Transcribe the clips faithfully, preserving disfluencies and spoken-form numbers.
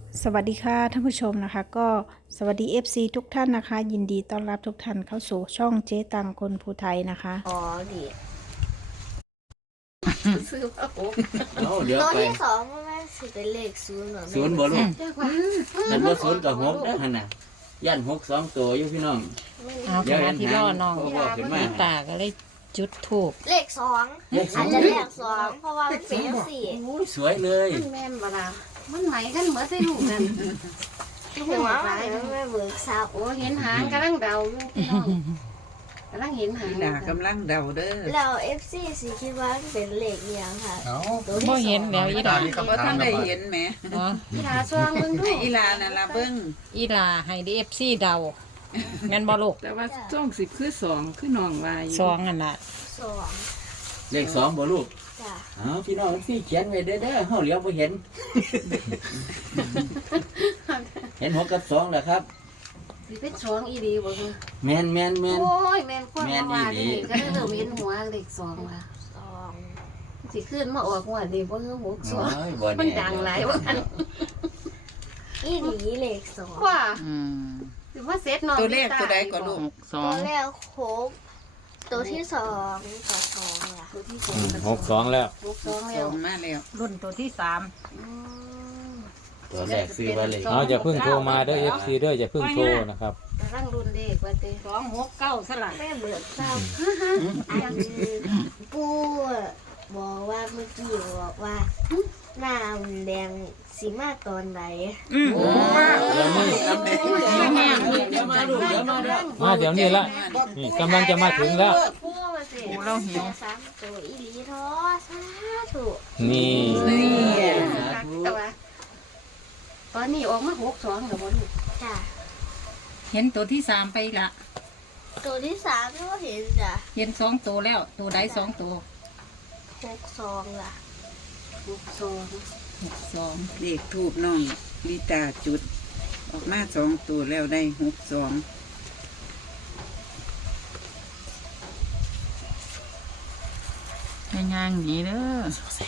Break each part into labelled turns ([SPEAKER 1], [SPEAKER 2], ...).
[SPEAKER 1] สวัสดีค่ะท่านผู้ชมนะคะก็สวัสดี เอฟ ซี ทุกท่านนะคะ ยินดีต้อนรับทุกท่านเข้าสู่ช่องเจ๊ตังคนภูไทยนะคะ
[SPEAKER 2] อ๋อดิซื้อว่าโอ้
[SPEAKER 3] เอาเดี๋ยว
[SPEAKER 2] ตัว
[SPEAKER 3] ไป
[SPEAKER 2] ที่สองมันน่าสิเป็นเลขศูนย์เหรอ
[SPEAKER 3] ศูนย์บ่ลูก
[SPEAKER 2] จ้าว่า
[SPEAKER 3] นั่นบ่ศูนย์กับหกนะหั่นน่ะยันหกสองตัวอยู่พี่น้อง
[SPEAKER 4] เอาขณะที่ล่อน้อง
[SPEAKER 3] พ่อบอกขึ้นมา
[SPEAKER 4] ตาก็เลยจุดถูก
[SPEAKER 2] เลขสอง
[SPEAKER 3] เลขสอ
[SPEAKER 2] อาง จจะเลขสองเพราะว่ามันเป็นสี่
[SPEAKER 3] โอ้ยสวยเลย
[SPEAKER 5] มันแม่นบ่ล่ะมันไหมกันเหมือนได้ลูกนั่น
[SPEAKER 2] หัวมันไม่เบิกซับ
[SPEAKER 5] โอ้เห็นหางกำลังเดาอยู่พี่น้องกำลังเห็นหาง
[SPEAKER 6] นี่ล่ะกำลังเดาเด้อ
[SPEAKER 2] แล้วเอฟซีสิคิดว่ามันเป็นเลขเอียงค่ะ
[SPEAKER 7] เอา
[SPEAKER 2] ตัวที่ส
[SPEAKER 4] บ่
[SPEAKER 2] อง
[SPEAKER 4] เห็นแล้วอีหลา
[SPEAKER 6] ก็บ่ทันได้เห็นแหม
[SPEAKER 4] เนาะ
[SPEAKER 5] พี่ลาซองมึงดู
[SPEAKER 6] ให้อีหลานั่นล่ะเบิ่ง
[SPEAKER 4] อีหลาให้ดีเอฟซีเดาแม่นบ่ลูก
[SPEAKER 8] แต่ว่าจ้องสิคือสองคือน้องวายอยู่
[SPEAKER 4] สองอันน่ะ
[SPEAKER 2] สอง
[SPEAKER 3] เลขสองบ่ลูก
[SPEAKER 2] จ้ะ
[SPEAKER 3] เอาพี่น้องพี่เขียนไว้เด้อเด้อเฮาเหลียวบ่เห็น เห็นหกกับสองแล้วครับ
[SPEAKER 5] สิเป็นสองอีดีบ่คือ
[SPEAKER 3] แม่นแม่นแม่น
[SPEAKER 5] โอ้ยแม่นคน
[SPEAKER 3] แม่น
[SPEAKER 5] มาว่า
[SPEAKER 3] อี
[SPEAKER 5] ดิ
[SPEAKER 3] หลี
[SPEAKER 5] ก็ได้เริ่มเห็นหัวเลขสองว่ะ
[SPEAKER 2] สอง
[SPEAKER 5] สิขึ้นมาออกหัวนี่บ่คือหกส
[SPEAKER 3] โอ้
[SPEAKER 5] อง
[SPEAKER 3] ยบ่
[SPEAKER 5] มัน
[SPEAKER 3] แน่
[SPEAKER 5] ดังหลายว่ากัน
[SPEAKER 2] อีหลีเลขสอง
[SPEAKER 5] ว่า
[SPEAKER 4] อืม
[SPEAKER 5] สิว่าเสร็จน้อง
[SPEAKER 6] ตัวเลขตัวใดก็ลูก
[SPEAKER 4] สอ
[SPEAKER 2] ตัว
[SPEAKER 4] ง
[SPEAKER 2] แรกหกตัวที่สองกับสองล่ะ
[SPEAKER 5] ตัวที่สองกับ
[SPEAKER 9] หกสองแล้ว
[SPEAKER 5] หกสอง
[SPEAKER 6] ส
[SPEAKER 5] แล้ว
[SPEAKER 6] องมาแล้ว
[SPEAKER 4] รุ่นตัวที่สาม
[SPEAKER 5] อืม
[SPEAKER 3] ตัวแรกซื้อไว้เลย
[SPEAKER 9] เอาอย่าเพิ่งโทรมาเด้อ เอฟ ซี เด้ออย่าเพิ่งโทรนะครับ
[SPEAKER 5] กำลังรุ่นเลขว่าเต้
[SPEAKER 4] สองหกเก้าสลัด
[SPEAKER 2] แม่เบิกซับอันปูบอกว่าเมื่อกี้บอกว่าหน้ามันแดงสีมาตอนไหน
[SPEAKER 3] โอ้ยเดี๋ยวนี้เดี๋ยวมาลูกเดี๋ยวมาเด้อ
[SPEAKER 9] มาเดี๋ยวนี้ละนี่กำลังจะมาถึงแล้ว
[SPEAKER 2] ปูมาสิ
[SPEAKER 4] เราหิว
[SPEAKER 2] สามตัวอีหลีท้อสาธุ
[SPEAKER 9] นี่
[SPEAKER 6] นี่
[SPEAKER 5] แต่ว่าตอนนี้ออกมาหกสองแล้วบ่ลูก
[SPEAKER 2] จ้ะ
[SPEAKER 4] เห็นตัวที่สามไปละ
[SPEAKER 2] ตัวที่สามก็เห็นจ้ะ
[SPEAKER 4] เห็นสองตัวแล้ว ตัวใดสองตัว
[SPEAKER 2] หกซองล่ะ
[SPEAKER 5] หกสอง
[SPEAKER 4] หกสอง
[SPEAKER 6] เลขทูบน้องลิตาจุด ออกมาสองตัวแล้วได้หกสอง
[SPEAKER 4] ย่างๆนี้เด้อ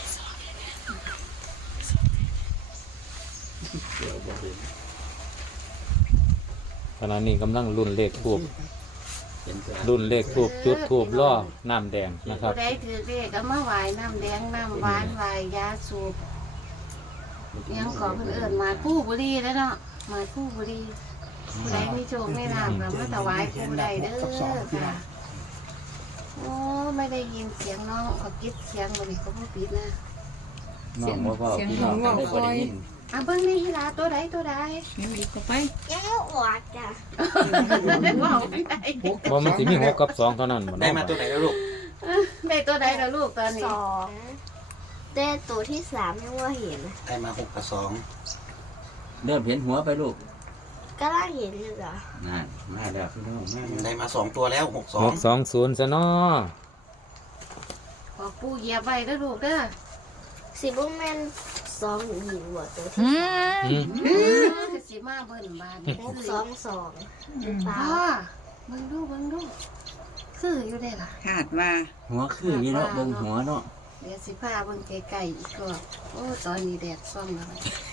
[SPEAKER 9] ขณะนี้กำลังรุ่นเลขทูบ
[SPEAKER 3] เห็นตัว
[SPEAKER 9] รุ่นเลขทูบจุดทูบล่อน้ำแดงนะครับ
[SPEAKER 5] ผู้ใดถือเลขก็มาไหว้น้ำแดงน้ำหวานไหว้ยาสูบยังขอเพิ่นเอิ้นมาผู้บุรีแล้วเนาะมาผู้บุรีผู้ใดมีโชคมีลาภก็มาถวายผู้ใดเด้อค่ะโอ้ไม่ได้ยินเสียงน้องขอปิดเสียงบ่นี่ก็บ่ปิดนะ
[SPEAKER 3] น้องบ่เว้าพี่น้องก็ได้บ่ได้ยิน
[SPEAKER 5] อ่ะเบิ่งนี่อีหลาตัวใดตัวใด
[SPEAKER 4] นิ้วอีกก็ไป
[SPEAKER 2] ยังไม่ออกจ้ะ
[SPEAKER 5] ว้าวไม่ได้
[SPEAKER 9] ว่ามันสิมีหกกับสองเท่านั้นบ่
[SPEAKER 3] ได้
[SPEAKER 9] เนาะ
[SPEAKER 3] มาตัวไหนแล้วลูก
[SPEAKER 5] ได้ตัวใดล่ะลูกตอนนี้
[SPEAKER 2] สองแต่ตัวที่สามยังว่าเห็น
[SPEAKER 7] ได้มาหกกับสอง
[SPEAKER 3] เริ่มเห็นหัวไปลูก
[SPEAKER 2] ก็ล่าเห็นอยู่จ้ะ
[SPEAKER 3] นั่นมาแล้วพี่น้องมาแล้ว
[SPEAKER 7] ได้มาสองตัวแล้วหกสอ
[SPEAKER 9] ห
[SPEAKER 7] ง
[SPEAKER 9] กสองศูนย์ซะเนาะ
[SPEAKER 5] ขอปู่เหยียบไว้เด้อลูกเด้อ
[SPEAKER 2] สิบุแมนสองหญิงว่ะตัวที่
[SPEAKER 9] อืม
[SPEAKER 5] คือสิมาเบิ่นบาน
[SPEAKER 2] หกสองสองหรือเปล่า
[SPEAKER 5] พ่อเบิ่งดูเบิ่งดูคืออยู่ได้ล่ะ
[SPEAKER 6] คาดว่า
[SPEAKER 3] หัวคืออยู่เนาะเบิ่งหัวเนาะ
[SPEAKER 5] เดี๋ยวสิพาเบิ่งไกลๆอีกรอบโอ้ตอนนี้แดดส่องแล้ว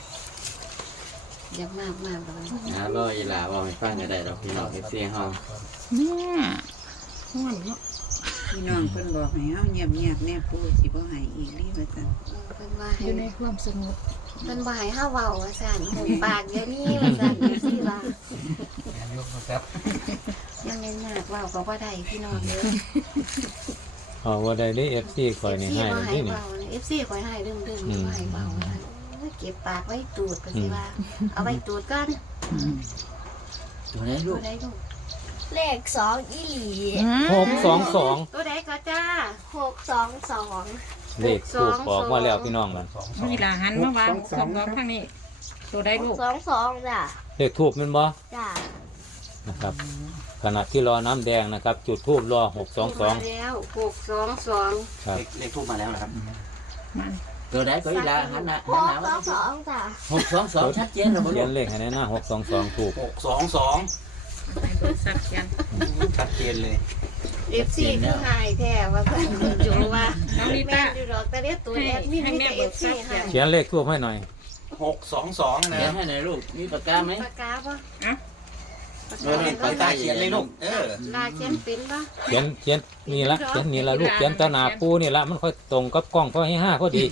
[SPEAKER 5] อยากมากมากเลย
[SPEAKER 3] นะรออีหลาเว้าให้ฟังก็ได้ดอกพี่น้อง เอฟ ซี เฮา
[SPEAKER 4] เนี่ยห้วนเนาะ
[SPEAKER 6] พี่น้องเพิ่นบอกให้เฮาเงียบๆแน่ปู่สิบ่ให้อีกนี่ว่าซั่น
[SPEAKER 5] เออเพิ่นว่า
[SPEAKER 4] อ
[SPEAKER 5] ให้
[SPEAKER 4] ยู่ในความสงบ
[SPEAKER 5] เพิ่นว่าให้เฮาเว้าว่าซั่นหุบปากเดี๋ยวนี้ว่าซั่นสิว่า
[SPEAKER 7] ยกครับ
[SPEAKER 5] ยังเล่นยากเว้าก็บ่ได้พี่น้องเด้อ
[SPEAKER 9] เอาว่าได้เด้ เอฟ ซี คอยนี่ให้
[SPEAKER 5] บ่
[SPEAKER 9] เลย
[SPEAKER 5] ให้
[SPEAKER 9] ที่นี่
[SPEAKER 5] เว้านะ เอฟ ซี ข่อยให้เรื่องๆบ่ให้เว้าว่าซั่นโอ้ยเก็บปากไว้ตูดก็สิว่าเอาไว้ตูดก่อน
[SPEAKER 3] ตัวไหนลู
[SPEAKER 5] ตัว
[SPEAKER 3] ก
[SPEAKER 5] ใดลูก
[SPEAKER 2] เลขสองอีหลี
[SPEAKER 9] หกสองสอง
[SPEAKER 5] ตัวใดก็จ้า
[SPEAKER 2] หกสองสอง
[SPEAKER 9] เลขทูบออกมาแล้วพี่น้องนั่น
[SPEAKER 7] สองสอง
[SPEAKER 4] นี่ล่ะหันมาวางสองสองข้างนี้ ตัวใด
[SPEAKER 2] ห
[SPEAKER 4] ลู
[SPEAKER 2] ก
[SPEAKER 4] ก
[SPEAKER 2] สองสองจ้ะ
[SPEAKER 9] เลขทูบแมันบ่
[SPEAKER 2] จ้ะ
[SPEAKER 9] นะครับขณะที่รอน้ำแดงนะครับ จุดทูบรอหกสองสอง
[SPEAKER 5] มาแล้วหกสองสอง
[SPEAKER 9] ครับ
[SPEAKER 7] เลขเลขทูบมาแล้วนะครับ
[SPEAKER 3] ตัวไหนก็อีหลาหันหน้า
[SPEAKER 2] ห
[SPEAKER 3] หัน
[SPEAKER 2] ก
[SPEAKER 3] หน้า
[SPEAKER 2] ส
[SPEAKER 3] มา
[SPEAKER 2] องสองจ้ะ
[SPEAKER 3] หกสองสองชัดเจนแล้วบ่
[SPEAKER 9] เขี
[SPEAKER 3] ลู
[SPEAKER 9] ยน
[SPEAKER 3] ก
[SPEAKER 9] เลขให้ในหน้าหกสองสองถูก
[SPEAKER 7] หกสองสอง
[SPEAKER 4] สักยัน
[SPEAKER 7] ชัดเจนเลย
[SPEAKER 5] เอฟซีคือหายแท้ว่าเพิ่นจูว่า
[SPEAKER 4] น้องลิ
[SPEAKER 5] แม่
[SPEAKER 4] ต้า
[SPEAKER 5] นอยู่ดอกแต่เรียกตัวแอดมินมีแต่เอฟซีหาย
[SPEAKER 9] เขียนเลขทูบให้หน่อย
[SPEAKER 7] หกสองสองนะ
[SPEAKER 3] เขียนให้หน่อยลูกมีปากกาไหม
[SPEAKER 5] ปากกาปะ
[SPEAKER 7] เออนี่ไปตาเขียนเลยลูกเออ
[SPEAKER 5] ลาเขียนเป็นปะ
[SPEAKER 9] เขียนเขียนนี่ละเขียนนี่ละลูกเขียนตาหนาปูนี่ละมันค่อยตรงกับกล้องพอให้ห้าพอดี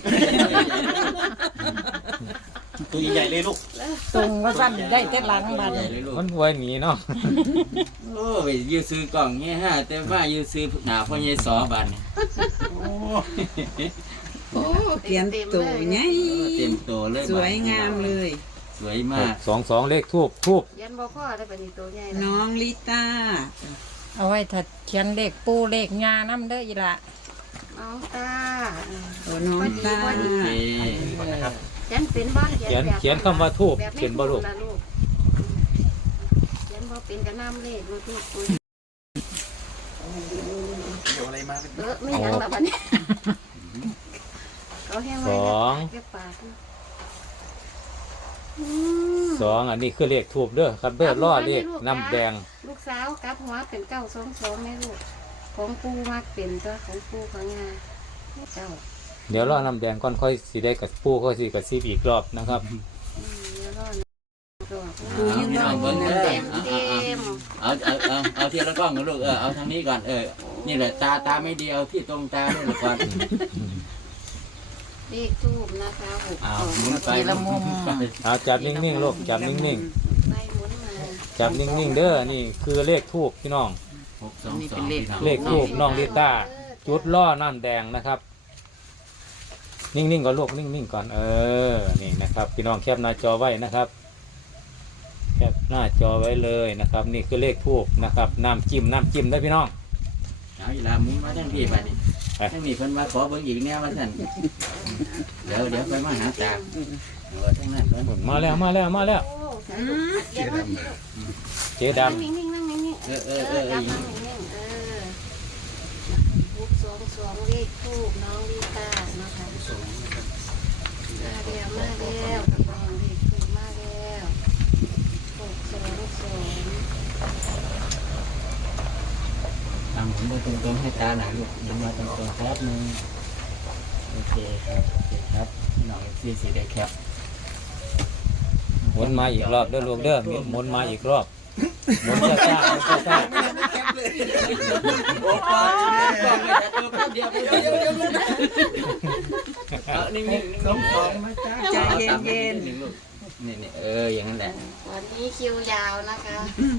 [SPEAKER 7] ตัวใหญ่เลยลูก
[SPEAKER 4] ตรงว่าสั้นได้แต่หลังบัด
[SPEAKER 3] ใหญ่เลยลูก
[SPEAKER 9] มันไว้หนีเนาะ
[SPEAKER 3] โอ้ยยืดซื้อกล่องเงี้ยฮะแต่ว่ายืดซื้อหนาพ่อใหญ่สอบัน
[SPEAKER 6] โอ้เขียนตัวใหญ่
[SPEAKER 3] เต็มตัวเลย
[SPEAKER 6] สวยงามเลย
[SPEAKER 3] สวยมาก
[SPEAKER 9] สองสองเลขทูบทูบ
[SPEAKER 5] ยันบ่พ่อได้ปฏิตัวใหญ่
[SPEAKER 6] น้องลิต้า
[SPEAKER 4] เอาไว้ถ้าเขียนเลขปูเลขงาน้ำเด้ออีละ
[SPEAKER 5] น้องตา
[SPEAKER 6] โอ้น้องตา
[SPEAKER 3] โอเค
[SPEAKER 5] เขียนเป็นบ้าน
[SPEAKER 9] เขียนเขียนคำว่าทูบเขียนบ่ลูก
[SPEAKER 5] เขียนบ่เป็นกระน้ำเลขลูกทุกคน
[SPEAKER 7] เดี๋ยวอะไรมา
[SPEAKER 5] เออไม่ยังละบัดนี้เขาแห้ง
[SPEAKER 9] ส
[SPEAKER 5] ไว้
[SPEAKER 9] อง
[SPEAKER 5] เก็บปาก
[SPEAKER 9] สองอันนี้คือเลขทูบเด้อครับเด้อล่อเลขน้ำแดง
[SPEAKER 5] ลูกสาวกับหัวเป็นเก้าสองสองแม่ลูกของปูมากเป็นตัวของปูของงาเจ้า
[SPEAKER 9] เดี๋ยวล่อน้ำแดงก่อนค่อยสีได้กับปูค่อยสีกับซีบอีกรอบนะครับ
[SPEAKER 5] อืมเดี๋ยวรอนะรอ
[SPEAKER 6] ดูยัง
[SPEAKER 3] พี่
[SPEAKER 6] น้
[SPEAKER 3] น้
[SPEAKER 6] อ
[SPEAKER 3] อง งเบิ้ง
[SPEAKER 6] เ
[SPEAKER 3] เด้อ
[SPEAKER 5] เต็มเต็ม
[SPEAKER 3] เอาเอาเอาเอาทีละกล้องกันลูกเออเอาทางนี้ก่อนเออนี่แหละตาตาไม่ดีเอาที่ตรงตาด้วยละก่อน
[SPEAKER 5] เลขทูบนะคะหก
[SPEAKER 3] เอา
[SPEAKER 5] สอง
[SPEAKER 3] หมุนไปหมุนไป
[SPEAKER 9] เอาจับนิ่งๆลูกจับนิ่ง
[SPEAKER 5] ไปหมุนมา
[SPEAKER 9] ๆจับนิ่งๆเด้อนี่คือเลขทูบพี่น้อง
[SPEAKER 3] หกสองสองพี่น้อง
[SPEAKER 9] เลขทูบน้องลิต้าจุดล่อน้ำแดงนะครับ นิ่งๆก่อนลูกนิ่งๆก่อนเออนี่นะครับพี่น้องแคปหน้าจอไว้นะครับแคปหน้าจอไว้เลยนะครับ นี่คือเลขทูบนะครับน้ำจิ้มน้ำจิ้มได้อพี่น้อง
[SPEAKER 3] เอาอีลาหมุนมาทั้งพี่ไปนี่ทั้งนี้เพิ่นมาขอเบิ่งอีกแนวว่าซั่นเดี๋ยวเดี๋ยวไปมาหาตาเอาทั้งนั้นเพิ่น
[SPEAKER 9] มาแล้วมาแล้วมาแล้ว
[SPEAKER 5] โอ้เดี๋ยวมา
[SPEAKER 9] เจ๊
[SPEAKER 5] นั่ง
[SPEAKER 9] ดำ
[SPEAKER 5] นิ่งๆนั่งนิ่งๆ
[SPEAKER 3] เออเอ
[SPEAKER 5] เอ
[SPEAKER 3] อ
[SPEAKER 5] อ
[SPEAKER 3] เออ
[SPEAKER 5] จับนั่งนิ่งๆเออหกสองสองเลขทูบน้องลิต้านะคะมาแล้วมาแล้วน้องเลขทูบมาแล้วหกสองสอง
[SPEAKER 3] ทำหมุนมาตรงๆให้ตาหน่อยลูกหมุนมาตรงๆครับนึงโอเคครับโอเคครับพี่น้องซีสีได้แคป
[SPEAKER 9] หมุนมาอีกรอบเด้อลูกเด้อหมุนมาอีกรอบหมุนช้าๆหมุนช้า
[SPEAKER 3] โอ้ปากกล้องเลยแต่ตัวแป๊บเดียวเดียวเดียวเดียวเอานิ่งๆสองสองมาจ้า
[SPEAKER 6] ใจเย็น
[SPEAKER 3] ๆลูกนี่นี่เอออย่างนั้นแหละ
[SPEAKER 5] วันนี้คิวยาวนะคะ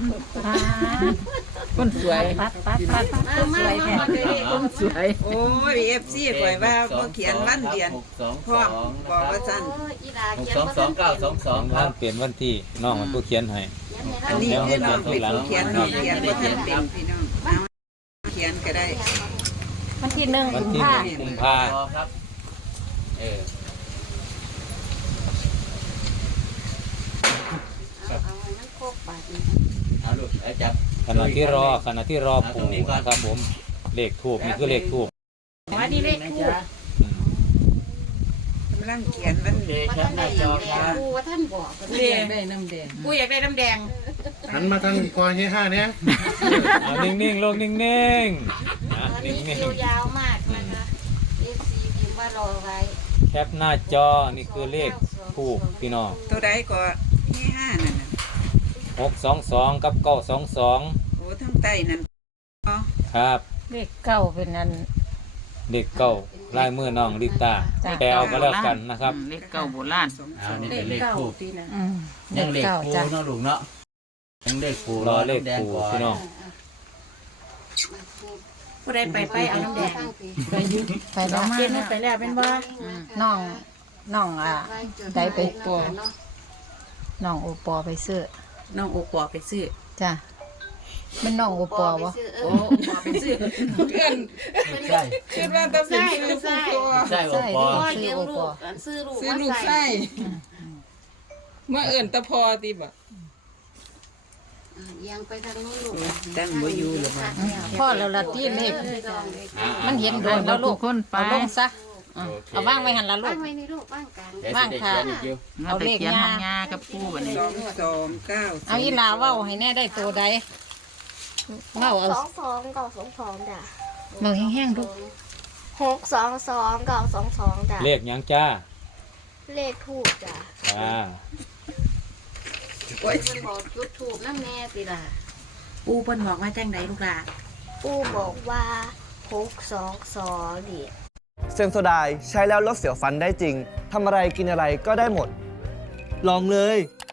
[SPEAKER 4] คนสวยปัดปัดปัด
[SPEAKER 5] มามามาเลย
[SPEAKER 4] คนสวย
[SPEAKER 6] โอ้ยเอฟซีปล่อยว่าบ่เขียนวันเดือน
[SPEAKER 3] หกสอง
[SPEAKER 6] พร้อมบอกว่าสั้น
[SPEAKER 5] โอ้ยอีหลา
[SPEAKER 3] หก
[SPEAKER 5] เขียน
[SPEAKER 3] สองสองเก้าสองสอง
[SPEAKER 9] ๆ
[SPEAKER 3] ค
[SPEAKER 9] บ้า
[SPEAKER 3] รั
[SPEAKER 9] น
[SPEAKER 3] บ
[SPEAKER 9] เปลี่ยนวันที่น้องมันผู้เขียนให้
[SPEAKER 6] อันนี้คือน้องเป็นผู้เขียนน้องเขียนบ่ทันเป็นพี่น้องเอาเขียนก็ได้
[SPEAKER 4] วันที่หนึ่ง
[SPEAKER 9] วัน
[SPEAKER 4] กุม
[SPEAKER 9] ที่
[SPEAKER 4] ภา
[SPEAKER 9] หนึ่งกุมภา
[SPEAKER 3] ครับเออ
[SPEAKER 5] เอาให้มันครบบาทนี้
[SPEAKER 3] เอาลูกเอาจับ
[SPEAKER 9] ขณะที่รอขณะที่รอปู่นะครับผมเลขทูบนี่คือเลขทูบ
[SPEAKER 5] วันนี้เลขคู่
[SPEAKER 6] กำลังเขียนวัน
[SPEAKER 3] โอเค
[SPEAKER 5] ว่า
[SPEAKER 3] ครั
[SPEAKER 5] ท่า
[SPEAKER 3] บ
[SPEAKER 5] น
[SPEAKER 3] ห
[SPEAKER 5] ได้
[SPEAKER 3] น้าจ
[SPEAKER 5] อ
[SPEAKER 3] อย่าง
[SPEAKER 5] แด
[SPEAKER 3] ค
[SPEAKER 5] ง
[SPEAKER 3] รับ
[SPEAKER 5] คู่ว่าท่านบอก
[SPEAKER 8] เรียกได้น้ำแดง
[SPEAKER 5] กูอยากได้น้ำแดง
[SPEAKER 7] หันมาทางกองที่ห้าเนี้ย
[SPEAKER 9] เอานิ่งๆลงนิ่งๆนะ
[SPEAKER 5] ตอนนี้
[SPEAKER 9] นิ่ง
[SPEAKER 5] คิวยาวมากนะคะเอฟซีพิมพ์ว่ารอไว้
[SPEAKER 9] ๆแคปหน้าจอนี่คือเลขทูบพี่น้อง
[SPEAKER 6] ตัวใดก็ที่ห้านั่นน่ะ
[SPEAKER 9] หกสองสองกับเก้าสองสอง
[SPEAKER 6] โอ้ทั้งใต้นั่น
[SPEAKER 9] ครับ
[SPEAKER 4] เลขเก้าเป็นอัน
[SPEAKER 9] เลขเก้าลายมือน้องลิต้า
[SPEAKER 4] จ้ะ
[SPEAKER 9] แปลเอาก็แล้วกันนะครับ
[SPEAKER 8] เลขเก้าโบราณ
[SPEAKER 3] เอานี่เป็นเลขคู่
[SPEAKER 4] อืมเล
[SPEAKER 3] ยัง
[SPEAKER 4] ข
[SPEAKER 3] เลข
[SPEAKER 4] เก้า
[SPEAKER 3] คู่
[SPEAKER 4] จ้ะ
[SPEAKER 3] เนาะลูกเนาะยังเลขคู่
[SPEAKER 9] รอเลข
[SPEAKER 3] แดง
[SPEAKER 9] ปู่
[SPEAKER 3] ก่อน
[SPEAKER 9] พี่น้อง
[SPEAKER 5] ผู้ใดไปไปเอาน้ำแดง
[SPEAKER 4] ไปบ้าน
[SPEAKER 5] เจนไปแล้วเป็นว่า
[SPEAKER 4] น้องน้องอ่ะ ได้ไปปอน้องโอปอไปซื้อ
[SPEAKER 8] น้องโอปอไปซื้อ
[SPEAKER 4] จ้ะมันน้องโอปอวะ
[SPEAKER 8] โอ้ปอไปซื้อเพื่อน
[SPEAKER 3] ใช่
[SPEAKER 8] คิดว่าต้องเป็นซื้อผู้ตัว
[SPEAKER 3] ใช่โอปอ
[SPEAKER 5] พ่อเลี้ยงลูกซื้อลูก
[SPEAKER 8] ซื้อลูกไส้เมื่อเอิ่นตะพอตีบ่
[SPEAKER 5] ยังไปทางนู้นลูก
[SPEAKER 6] ตั้งบ่อยู่หรือเปล่า
[SPEAKER 4] พ่อแล้วละที่เลข
[SPEAKER 3] อ่า
[SPEAKER 4] มันเห็นโดนแล้วลูก
[SPEAKER 8] คนไป
[SPEAKER 4] เอาลงซะ
[SPEAKER 3] โอเค
[SPEAKER 4] เอาว่างไว้หันละลู
[SPEAKER 5] บ้าก งไว้ในลูกบ้างกลาง
[SPEAKER 3] เดี๋ยวสิได้เขียนอีกอยู่
[SPEAKER 4] เอาเลข
[SPEAKER 8] เขียน
[SPEAKER 4] งา
[SPEAKER 8] ทางงากับปูบัดนี้
[SPEAKER 6] สองสองเก้า
[SPEAKER 4] เอาอีลาเว้าให้แน่ได้ตัวใดเว้าเอา
[SPEAKER 2] สองสองเก้าสองสองจ้ะ
[SPEAKER 4] เว้าแห้งๆดู
[SPEAKER 2] หกสองสองเก้าสองสองจ้ะ
[SPEAKER 9] เลขหยังจ้า
[SPEAKER 2] เลขทูบจ้ะ
[SPEAKER 9] อ่า
[SPEAKER 5] เพิ่นบอกจุดถูกน้ำแน่ติล่ะ
[SPEAKER 6] ปูเพิ่นบอกว่าจังไดลูกหลาน
[SPEAKER 2] ปูบอกว่าหกสองสองดิ
[SPEAKER 10] เซนโซไดน์ใช้แล้วลดเสียวฟันได้จริง ทำอะไรกินอะไรก็ได้หมด ลองเลย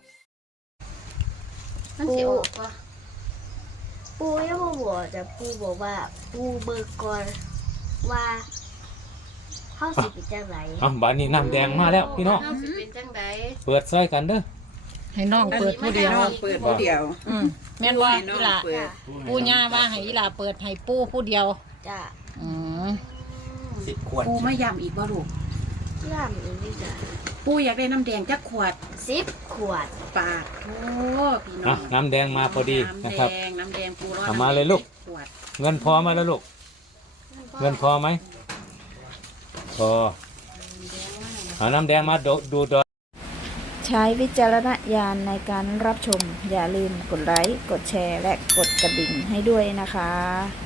[SPEAKER 5] มันสิออกบ่
[SPEAKER 2] ปูยังบ่บอกแต่ปูบอกว่าปูเบิกก่อนว่าเขาสิเป็นจังไร
[SPEAKER 9] เอาบานนี้น้ำแดงมาแล้วพี่น้อง
[SPEAKER 5] เฮาสิเป็นจังได
[SPEAKER 9] เปิดซอยกันเด้อ
[SPEAKER 4] ให้น้องเปิดผู้เดียว
[SPEAKER 6] น้องเปิดผู้เดียว
[SPEAKER 4] อืมแม่นว่า
[SPEAKER 6] ให้น้
[SPEAKER 4] อี
[SPEAKER 6] อง
[SPEAKER 4] หล่ะ
[SPEAKER 6] เปิด
[SPEAKER 4] ปู่ย่าว่าให้อีหล่ะเปิดให้ปู่ผู้เดียว
[SPEAKER 2] จ้ะ
[SPEAKER 4] อืม
[SPEAKER 7] สิบขวด
[SPEAKER 6] ปูไม่ย้ำอีกบ่ลูก
[SPEAKER 2] ย่ามอีกนี่จ้ะ
[SPEAKER 6] ปูอยากได้น้ำแดงจักขวด
[SPEAKER 2] สิบขวด
[SPEAKER 6] ปากโอ้พี่น้อ
[SPEAKER 9] อ่ะ
[SPEAKER 6] ง
[SPEAKER 9] น้ำแดงมาพอดีนะครับ
[SPEAKER 6] น้ำแดงน้ำแดงปูร้อน
[SPEAKER 9] เอามาเลยลูก
[SPEAKER 6] ขวด
[SPEAKER 9] เงินพอไหมแล้วลูก เงินพอไหมพอเอาน้ำแดงมาดูดูดอก
[SPEAKER 1] ใช้วิจารณญาณในการรับชม อย่าลืมกดไลค์ กดแชร์ และกดกระดิ่งให้ด้วยนะคะ